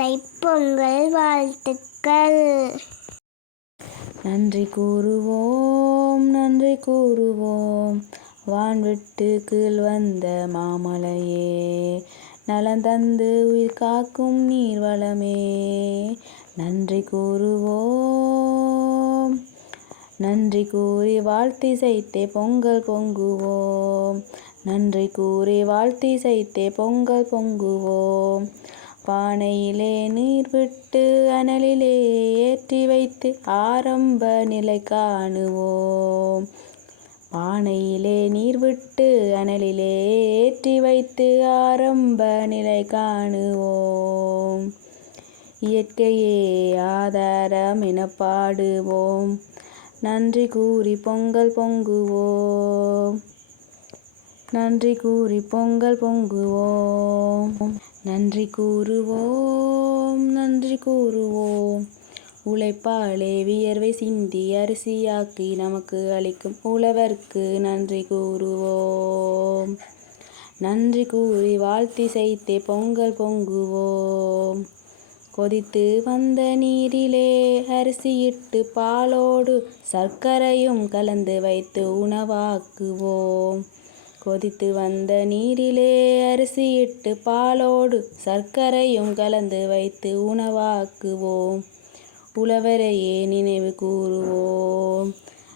தைப்பொங்கல் வாழ்த்துக்கள். நன்றி கூறுவோம் நன்றி கூறுவோம். வான்விட்டுக்குள் கீழ் வந்த மாமலையே நலந்தந்து உயிர் காக்கும் நீர்வளமே. நன்றி கூறுவோம் நன்றி கூறி வாழ்த்தி சைத்தே பொங்கல் பொங்குவோம். நன்றி கூறி வாழ்த்தி சைத்தே பொங்கல் பொங்குவோம். பானையிலே நீர் விட்டு அனலிலே ஏற்றி வைத்து ஆரம்ப நிலை காணுவோம். பானையிலே நீர் விட்டு அனலிலே ஏற்றி வைத்து ஆரம்ப நிலை காணுவோம். இயற்கையே ஆதாரம் என பாடுவோம். நன்றி கூறி பொங்கல் பொங்குவோம். நன்றி கூறி பொங்கல் பொங்குவோம். நன்றி கூறுவோம் நன்றி கூறுவோம். உழைப்பாலே வியர்வை சிந்தி அரிசியாக்கி நமக்கு அளிக்கும் உழவர்க்கு நன்றி கூறுவோம். நன்றி கூறி வாழ்த்தி செய்தே பொங்கல் பொங்குவோம். கொதித்து வந்த நீரிலே அரிசியிட்டு பாலோடு சர்க்கரையும் கலந்து வைத்து உணவாக்குவோம். கொதித்து வந்த நீரிலே அரிசியிட்டு பாலோடு சர்க்கரையும் கலந்து வைத்து உணவாக்குவோம். உழவரையே நினைவு கூறுவோம்.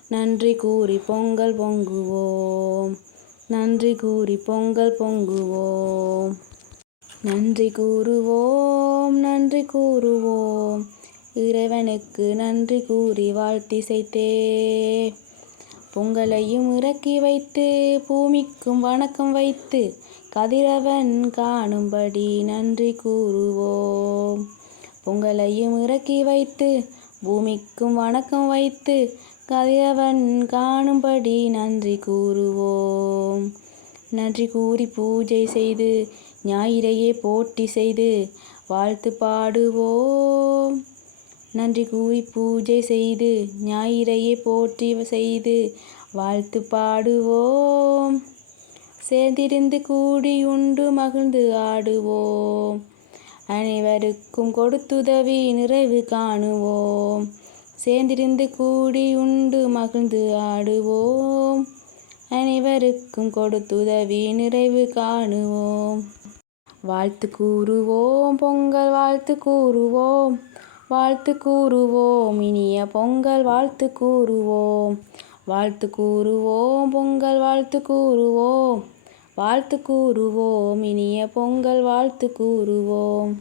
நன்றி கூறி பொங்கல் பொங்குவோம். நன்றி கூறி பொங்கல் பொங்குவோம். நன்றி கூறுவோம் நன்றி கூறுவோம். இறைவனுக்கு நன்றி கூறி வாழ்த்திசைத்தே பொங்கலையும் இறக்கி வைத்து பூமிக்கும் வணக்கம் வைத்து கதிரவன் காணும்படி நன்றி கூறுவோம். பொங்கலையும் இறக்கி வைத்து பூமிக்கும் வணக்கம் வைத்து கதிரவன் காணும்படி நன்றி கூறுவோம். நன்றி கூறி பூஜை செய்து ஞாயிறையே போட்டி செய்து வாழ்த்து பாடுவோம். நன்றி கூறி பூஜை செய்து ஞாயிறையே போற்றி செய்து வாழ்த்து பாடுவோம். சேர்ந்திருந்து கூடி உண்டு மகிழ்ந்து ஆடுவோம். அனைவருக்கும் கொடுத்துதவி நிறைவு காணுவோம். சேர்ந்திருந்து கூடி உண்டு மகிழ்ந்து ஆடுவோம். அனைவருக்கும் கொடுத்துதவி நிறைவு காணுவோம். வாழ்த்து கூறுவோம் பொங்கல் வாழ்த்து கூறுவோம். வாழ்த்து கூறுவோம். இனிய பொங்கல் வாழ்த்து கூறுவோம். வாழ்த்து கூறுவோம் பொங்கல் வாழ்த்து கூறுவோம். வாழ்த்து கூறுவோம் இனிய பொங்கல் வாழ்த்து கூறுவோம்.